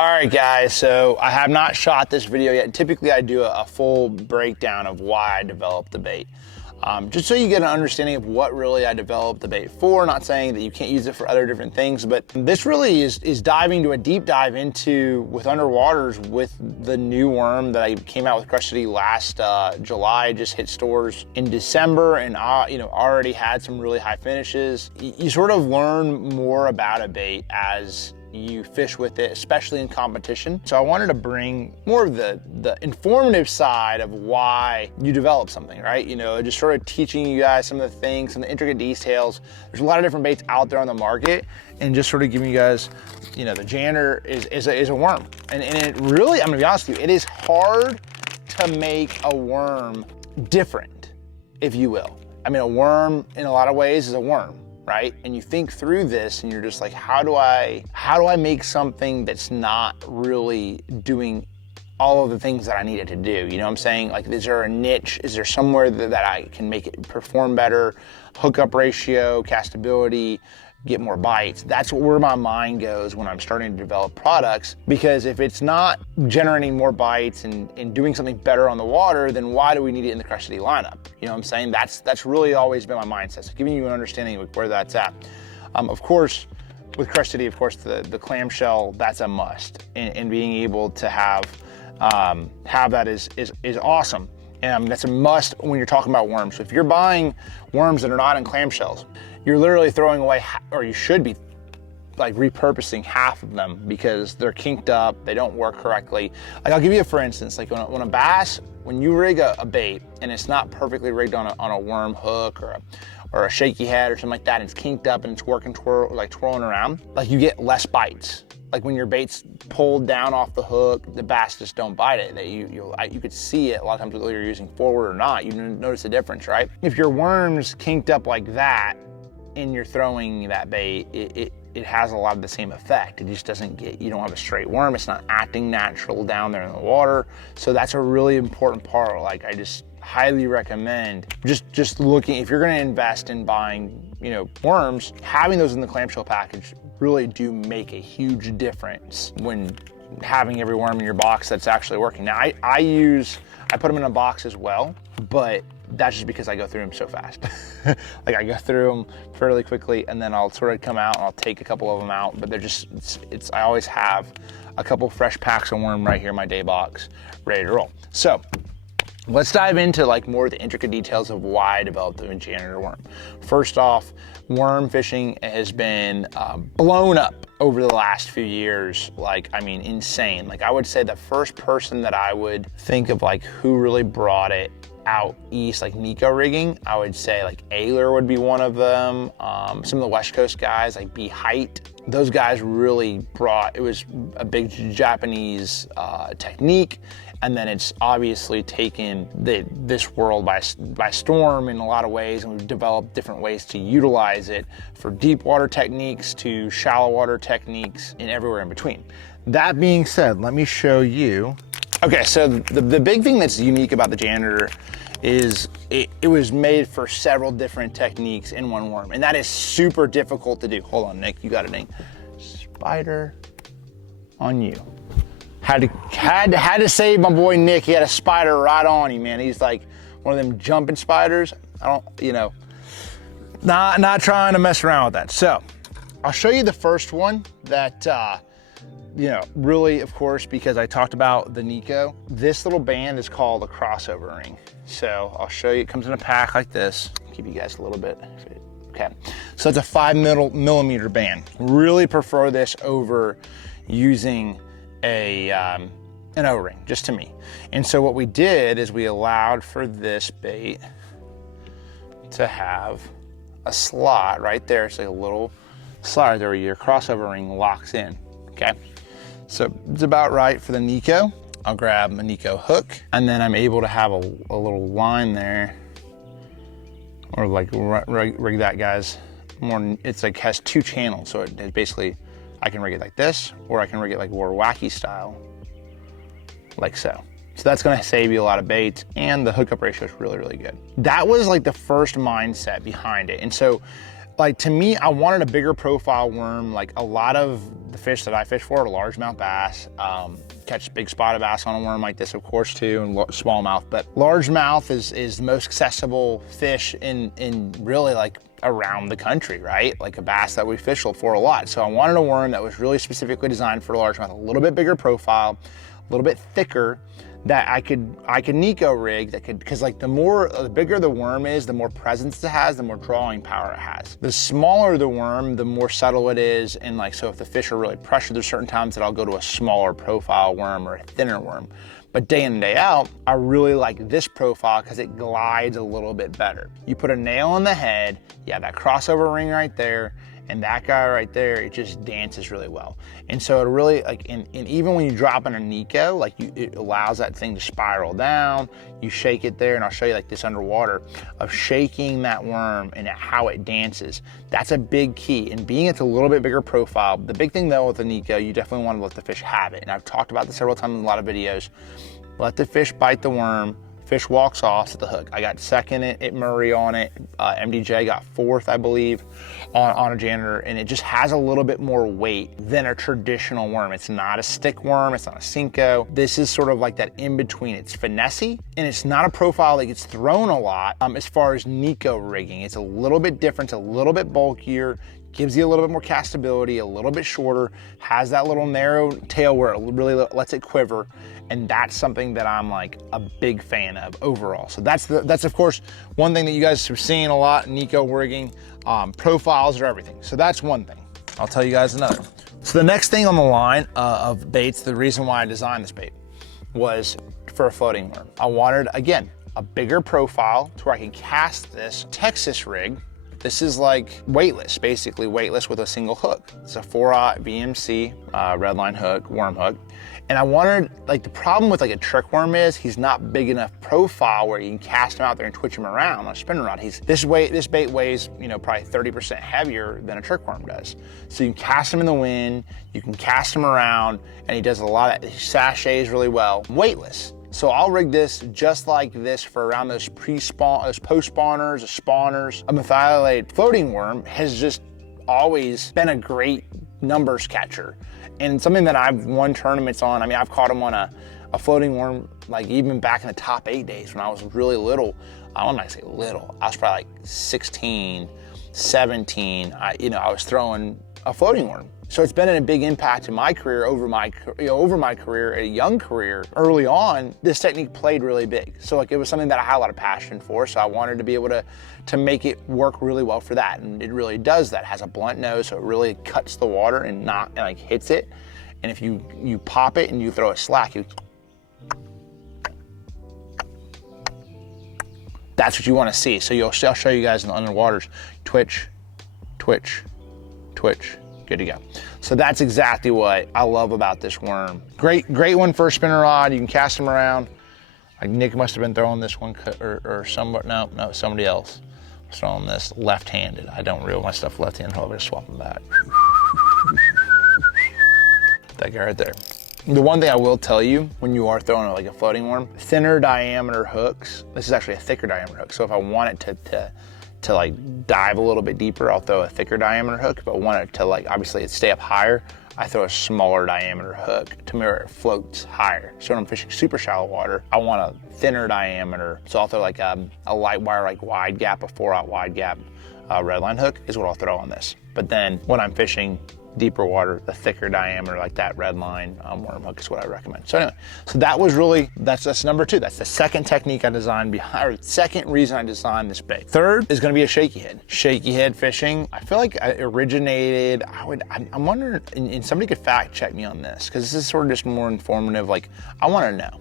All right, guys, so I have not shot this video yet. Typically, I do a full breakdown of why I developed the bait. Just so you get an understanding of what really I developed the bait for. Not saying that you can't use it for other different things, but this really is diving to a deep dive into with underwaters with the new worm that I came out with Crush City last July. Just hit stores in December, and already had some really high finishes. You sort of learn more about a bait as you fish with it, especially in competition. So I wanted to bring more of the informative side of why you develop something, right? Just sort of teaching you guys some of the things, some of the intricate details. There's a lot of different baits out there on the market, and just sort of giving you guys, the janitor is a worm. And it really, I'm gonna be honest with you, it is hard to make a worm different, if you will. I mean, a worm in a lot of ways is a worm, right? And you think through this and you're just like, how do I make something that's not really doing all of the things that I need it to do? You know what I'm saying? Like, is there a niche? Is there somewhere that I can make it perform better? Hookup ratio, castability, get more bites. That's where my mind goes when I'm starting to develop products, because if it's not generating more bites and doing something better on the water, then why do we need it in the Crush City lineup? You know what I'm saying? That's really always been my mindset. So giving you an understanding of where that's at. Of course, with Crush City, of course, the clamshell, that's a must. And being able to have that is awesome. And that's a must when you're talking about worms. So if you're buying worms that are not in clamshells, you're literally throwing away, or you should be like repurposing half of them because they're kinked up, they don't work correctly. Like, I'll give you a for instance, like when a bass, when you rig a bait and it's not perfectly rigged on a worm hook or a shaky head or something like that, and it's kinked up and it's working twirling around, like, you get less bites. Like, when your bait's pulled down off the hook, the bass just don't bite it. You could see it a lot of times, whether you're using forward or not. You notice the difference, right? If your worm's kinked up like that and you're throwing that bait, it has a lot of the same effect. It just doesn't you don't have a straight worm. It's not acting natural down there in the water. So that's a really important part. Like, I just highly recommend just looking, if you're gonna invest in buying, worms, having those in the clamshell package really do make a huge difference when having every worm in your box that's actually working. Now, I put them in a box as well, but that's just because I go through them so fast. Like, I go through them fairly quickly, and then I'll sort of come out and I'll take a couple of them out, but they're just, I always have a couple fresh packs of worm right here in my day box, ready to roll. So let's dive into like more of the intricate details of why I developed the janitor worm. First off, worm fishing has been blown up over the last few years. Like, I mean, insane. Like, I would say the first person that I would think of, like, who really brought it out east, like Neko rigging, I would say like Ayler would be one of them. Some of the West Coast guys like B Height, those guys really it was a big Japanese technique. And then it's obviously taken this world by storm in a lot of ways, and we've developed different ways to utilize it, for deep water techniques to shallow water techniques and everywhere in between. That being said, let me show you. Okay, so the big thing that's unique about the janitor is it was made for several different techniques in one worm, and that is super difficult to do. Hold on, Nick, you got it, Nick. Spider on you. Had to save my boy Nick. He had a spider right on him, man. He's like one of them jumping spiders. Not trying to mess around with that. So I'll show you the first one that, really, of course, because I talked about the Neko. This little band is called a crossover ring. So I'll show you, it comes in a pack like this. Give you guys a little bit. Okay, so it's a 5 millimeter band. Really prefer this over using an O-ring, just to me. And so what we did is we allowed for this bait to have a slot right there. It's like a little slot there where your crossover ring locks in, okay? So it's about right for the Neko. I'll grab a Neko hook, and then I'm able to have a little line there, or like rig that, guys. It's like has 2 channels, so it basically, I can rig it like this, or I can rig it like more wacky style, like so. So that's gonna save you a lot of baits, and the hookup ratio is really, really good. That was like the first mindset behind it. And so Like, to me, I wanted a bigger profile worm. Like, a lot of the fish that I fish for are largemouth bass. Catch big spotted bass on a worm like this, of course, too, and smallmouth. But largemouth is the most accessible fish in really like around the country, right? Like a bass that we fish for a lot. So I wanted a worm that was really specifically designed for largemouth, a little bit bigger profile, a little bit thicker, that I could Neko rig, that could, because like the bigger the worm is, the more presence it has, the more drawing power it has. The smaller the worm, the more subtle it is, and like, so if the fish are really pressured, there's certain times that I'll go to a smaller profile worm or a thinner worm. But day in and day out, I really like this profile because it glides a little bit better. You put a nail in the head, you have that crossover ring right there, and that guy right there, it just dances really well. And so it really, like, and even when you drop in a Neko, like it allows that thing to spiral down, you shake it there, and I'll show you like this underwater, of shaking that worm and how it dances. That's a big key. And being it's a little bit bigger profile, the big thing though with the Neko, you definitely want to let the fish have it. And I've talked about this several times in a lot of videos. Let the fish bite the worm, fish walks off to the hook. I got second at Murray on it. MDJ got fourth, I believe, on a janitor, and it just has a little bit more weight than a traditional worm. It's not a stick worm, it's not a Cinco. This is sort of like that in between. It's finessey, and it's not a profile that gets thrown a lot as far as Neko rigging. It's a little bit different, it's a little bit bulkier, gives you a little bit more castability, a little bit shorter, has that little narrow tail where it really lets it quiver, and that's something that I'm like a big fan of overall. So that's of course one thing that you guys are seeing a lot in Neko rigging. Profiles are everything. So that's one thing. I'll tell you guys another. So the next thing on the line of baits, the reason why I designed this bait was for a floating worm. I wanted, again, a bigger profile to where I can cast this Texas rig. This is like weightless, basically weightless with a single hook. It's a 4/0 VMC redline hook, worm hook. And I wanted, like, the problem with like a trick worm is he's not big enough profile where you can cast him out there and twitch him around on a spinning rod. This bait weighs, you know, probably 30% heavier than a trick worm does. So you can cast him in the wind, you can cast him around, and he does a lot of, he sachets really well, weightless. So I'll rig this just like this for around those pre-spawn, those post-spawners, the spawners. A methylate floating worm has just always been a great numbers catcher, and something that I've won tournaments on. I mean, I've caught them on a floating worm, like even back in the top 8 days when I was really little. I'm not gonna say little, I was probably like 16, 17. I was throwing a floating worm. So it's been a big impact in my career, over my career, a young career. Early on, this technique played really big. So like it was something that I had a lot of passion for. So I wanted to be able to make it work really well for that. And it really does that. It has a blunt nose, so it really cuts the water and like hits it. And if you pop it and you throw a slack, that's what you want to see. So I'll show you guys in the underwaters. Twitch, twitch, twitch. Good to go. So that's exactly what I love about this worm. Great one for a spinner rod. You can cast them around. Like Nick must have been throwing this one, or somebody, no, somebody else was throwing this left-handed. I don't reel my stuff left-handed. I'll just swap them back. That guy right there. The one thing I will tell you when you are throwing like a floating worm, thinner diameter hooks. This is actually a thicker diameter hook. So if I want it to like dive a little bit deeper, I'll throw a thicker diameter hook. If I want it to like, obviously stay up higher, I throw a smaller diameter hook to where it floats higher. So when I'm fishing super shallow water, I want a thinner diameter. So I'll throw like a light wire, like wide gap, a 4/0 wide gap redline hook is what I'll throw on this. But then when I'm fishing deeper water, the thicker diameter, like that red line worm hook is what I recommend. So anyway, so that was really, that's number 2. That's the second technique I designed behind, or second reason I designed this bait. Third is gonna be a shaky head. Shaky head fishing, I feel like it originated, I'm wondering, and somebody could fact check me on this, because this is sort of just more informative, like I wanna know.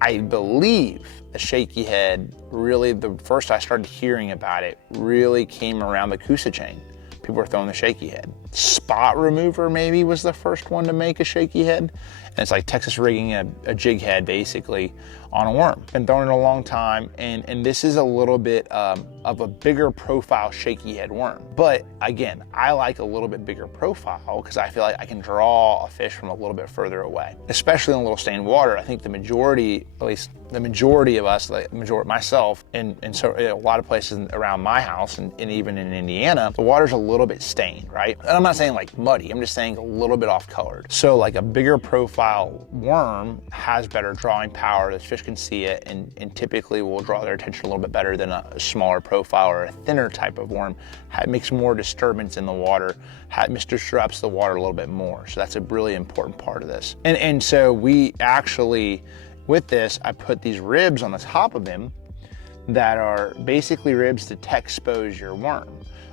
I believe the shaky head, really, the first I started hearing about it, really came around the Coosa chain. People were throwing the shaky head. Spot Remover maybe was the first one to make a shaky head. And it's like Texas rigging a jig head basically on a worm. Been throwing it a long time, and this is a little bit of a bigger profile shaky head worm. But again, I like a little bit bigger profile because I feel like I can draw a fish from a little bit further away, especially in a little stained water. I think the majority, at least the majority of us, like myself, and so a lot of places around my house and even in Indiana, the water's a little bit stained, right? And I'm not saying like muddy, I'm just saying a little bit off colored. So like a bigger profile worm has better drawing power, the fish can see it, and typically will draw their attention a little bit better than a smaller profile or a thinner type of worm. It makes more disturbance in the water, disrupts the water a little bit more. So that's a really important part of this. And so we actually, with this, I put these ribs on the top of him that are basically ribs to expose your worm.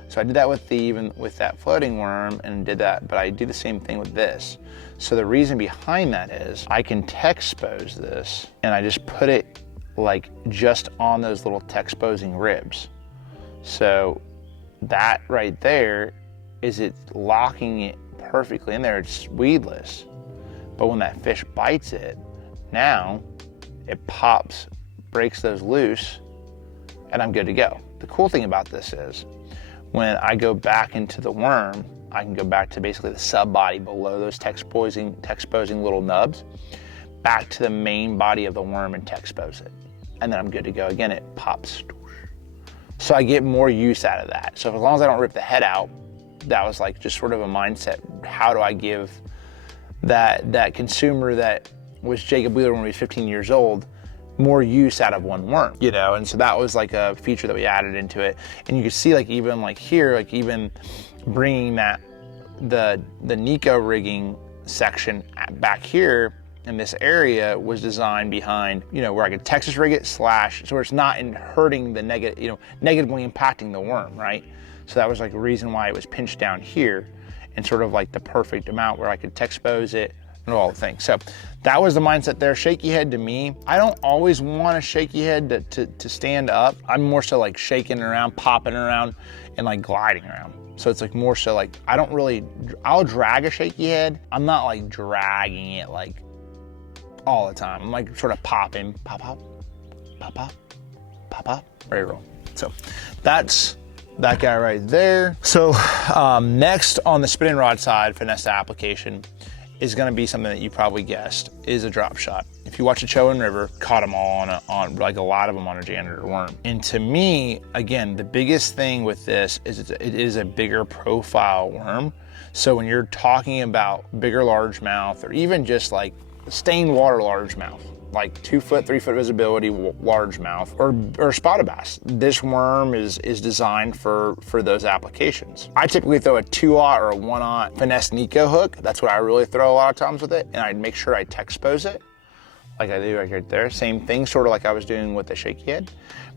So I did that even with that floating worm and did that, but I do the same thing with this. So the reason behind that is I can expose this, and I just put it like just on those little exposing ribs. So that right there is it locking it perfectly in there. It's weedless. But when that fish bites it, now it pops, breaks those loose, and I'm good to go. The cool thing about this is when I go back into the worm, I can go back to basically the sub body below those exposing little nubs, back to the main body of the worm and expose it. And then I'm good to go. Again, it pops. So I get more use out of that. So as long as I don't rip the head out, that was like just sort of a mindset. How do I give that consumer that was Jacob Wheeler when he was 15 years old more use out of one worm, you know? And so that was like a feature that we added into it. And you can see like even like here, like even bringing that, the Neko rigging section back here in this area was designed behind, you know, where I could Texas rig it slash, so it's not hurting the negative, you know, negatively impacting the worm, right? So that was like a reason why it was pinched down here and sort of like the perfect amount where I could expose it and all the things. So that was the mindset there. Shaky head to me, I don't always want a shaky head to stand up. I'm more so like shaking around, popping around, and like gliding around. So it's like more so like, I'll drag a shaky head. I'm not like dragging it like all the time. I'm like sort of popping, pop, pop, pop, pop, pop, pop, ready to roll. So that's that guy right there. So next on the spinning rod side, finesse application is gonna be something that you probably guessed, is a drop shot. If you watch the Chowan River, caught them all on like a lot of them on a janitor worm. And to me, again, the biggest thing with this is it is a bigger profile worm. So when you're talking about bigger largemouth, or even just like stained water largemouth, like 2 foot, 3 foot visibility largemouth, or spotted bass, this worm is designed for those applications. I typically throw a 2-aught or a 1-aught finesse Neko hook. That's what I really throw a lot of times with it, and I'd make sure I expose it like I do right there. Same thing, sort of like I was doing with the shaky head.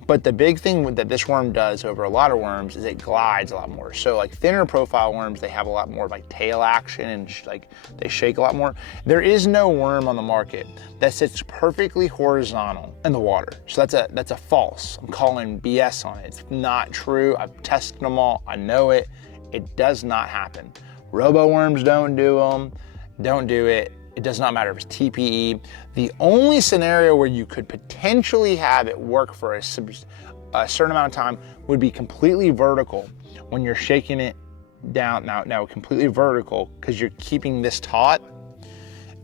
But the big thing that this worm does over a lot of worms is it glides a lot more. So like thinner profile worms, they have a lot more like tail action and like they shake a lot more. There is no worm on the market that sits perfectly horizontal in the water. So that's a false. I'm calling BS on it. It's not true. I've tested them all. I know it. It does not happen. Robo worms don't do them. Don't do it. It does not matter if it's TPE. The only scenario where you could potentially have it work for a certain amount of time would be completely vertical when you're shaking it down. Now completely vertical, because you're keeping this taut,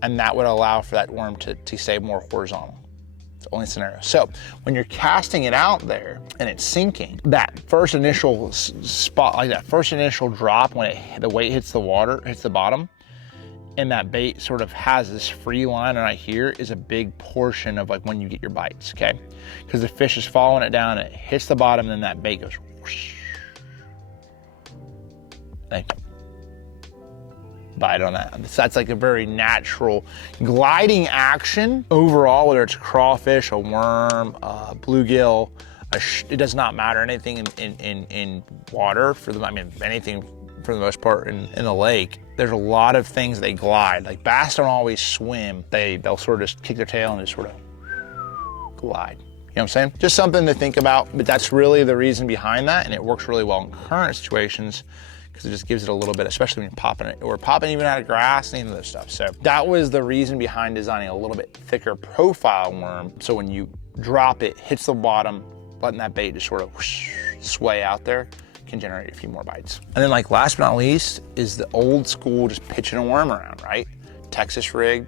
and that would allow for that worm to stay more horizontal. It's the only scenario. So when you're casting it out there and it's sinking, that first initial spot, like that first initial drop when the weight hits the water, hits the bottom, and that bait sort of has this free line right here, is a big portion of like when you get your bites, okay? Because the fish is following it down, it hits the bottom, and then that bait goes whoosh. They bite on that. That's like a very natural gliding action overall, whether it's a crawfish, a worm, a bluegill, it does not matter. Anything in water, anything for the most part in the lake, there's a lot of things they glide. Like bass don't always swim. They'll sort of just kick their tail and just sort of glide. You know what I'm saying? Just something to think about, but that's really the reason behind that, and it works really well in current situations because it just gives it a little bit, especially when you're popping it, or popping even out of grass and any of those stuff. So that was the reason behind designing a little bit thicker profile worm. So when you drop it, hits the bottom, letting that bait just sort of whoosh, sway out there, can generate a few more bites. And then like last but not least is the old school, just pitching a worm around, right? Texas rig,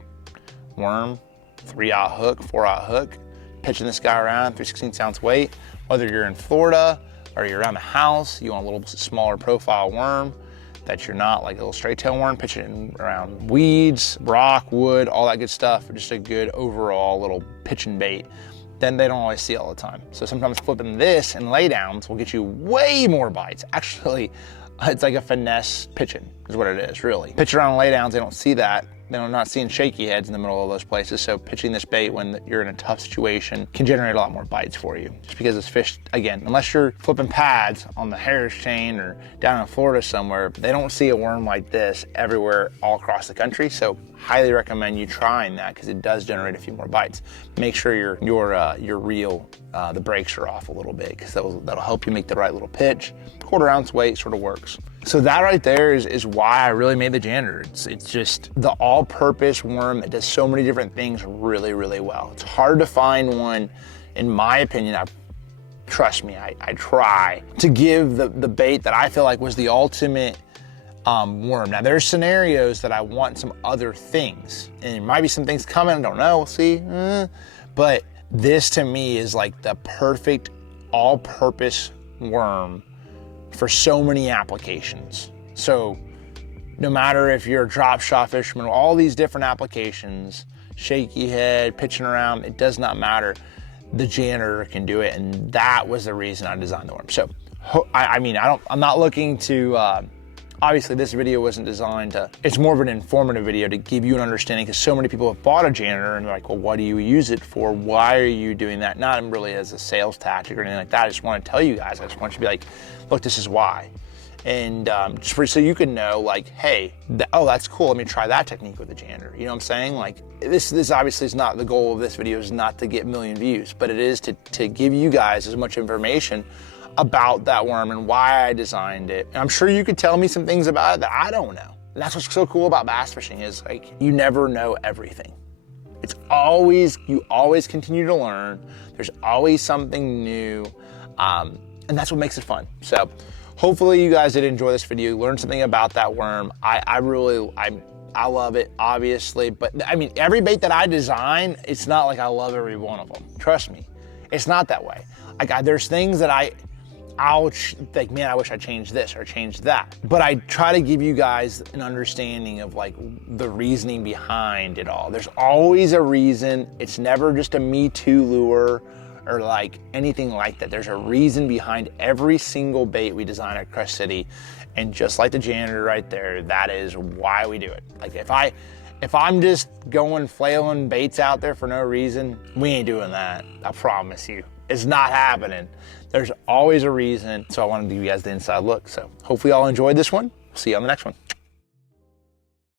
worm, 3/0 hook, 4/0 hook, pitching this guy around, 3/16 ounce weight. Whether you're in Florida or you're around the house, you want a little smaller profile worm that you're not like a little straight tail worm, pitch it around weeds, rock, wood, all that good stuff. Just a good overall little pitching bait. Then they don't always see all the time. So sometimes flipping this and laydowns will get you way more bites. Actually, it's like a finesse pitching is what it is, really. Pitch around laydowns, they don't see that. They're not seeing shaky heads in the middle of those places. So pitching this bait when you're in a tough situation can generate a lot more bites for you. Just because this fish, again, unless you're flipping pads on the Harris chain or down in Florida somewhere, they don't see a worm like this everywhere all across the country. So highly recommend you trying that because it does generate a few more bites. Make sure your reel, the brakes are off a little bit because that'll help you make the right little pitch. 1/4 ounce weight sort of works. So that right there is why I really made the Janitor. It's just the all-purpose worm that does so many different things really, really well. It's hard to find one, in my opinion. Trust me, I try to give the bait that I feel like was the ultimate worm. Now there's scenarios that I want some other things, and there might be some things coming, I don't know, we'll see. But this to me is like the perfect all-purpose worm for so many applications. So no matter if you're a drop shot fisherman, all these different applications, shaky head, pitching around, it does not matter. The Janitor can do it, and that was the reason I designed the worm. So I'm not looking to, obviously this video wasn't designed to, it's more of an informative video to give you an understanding, because so many people have bought a Janitor and they're like, well, what do you use it for? Why are you doing that? Not really as a sales tactic or anything like that. I just want to tell you guys, I just want you to be like, look, this is why. And just so you can know, like, hey, oh, that's cool. Let me try that technique with the Janitor. You know what I'm saying? Like, this obviously is not the goal of this video, is not to get a million views, but it is to give you guys as much information about that worm and why I designed it. And I'm sure you could tell me some things about it that I don't know. And that's what's so cool about bass fishing, is like, you never know everything. It's always, you always continue to learn. There's always something new. And that's what makes it fun. So hopefully you guys did enjoy this video, learn something about that worm. I love it, obviously, but I mean, every bait that I design, it's not like I love every one of them. Trust me, it's not that way. Like, there's things that I'll think, man, I wish I changed this or changed that. But I try to give you guys an understanding of like the reasoning behind it all. There's always a reason. It's never just a Me Too lure or like anything like that. There's a reason behind every single bait we design at Crush City. And just like the Janitor right there, that is why we do it. Like, if I'm just going flailing baits out there for no reason, we ain't doing that. I promise you. It's not happening. There's always a reason. So I wanted to give you guys the inside look. So hopefully y'all enjoyed this one. See you on the next one.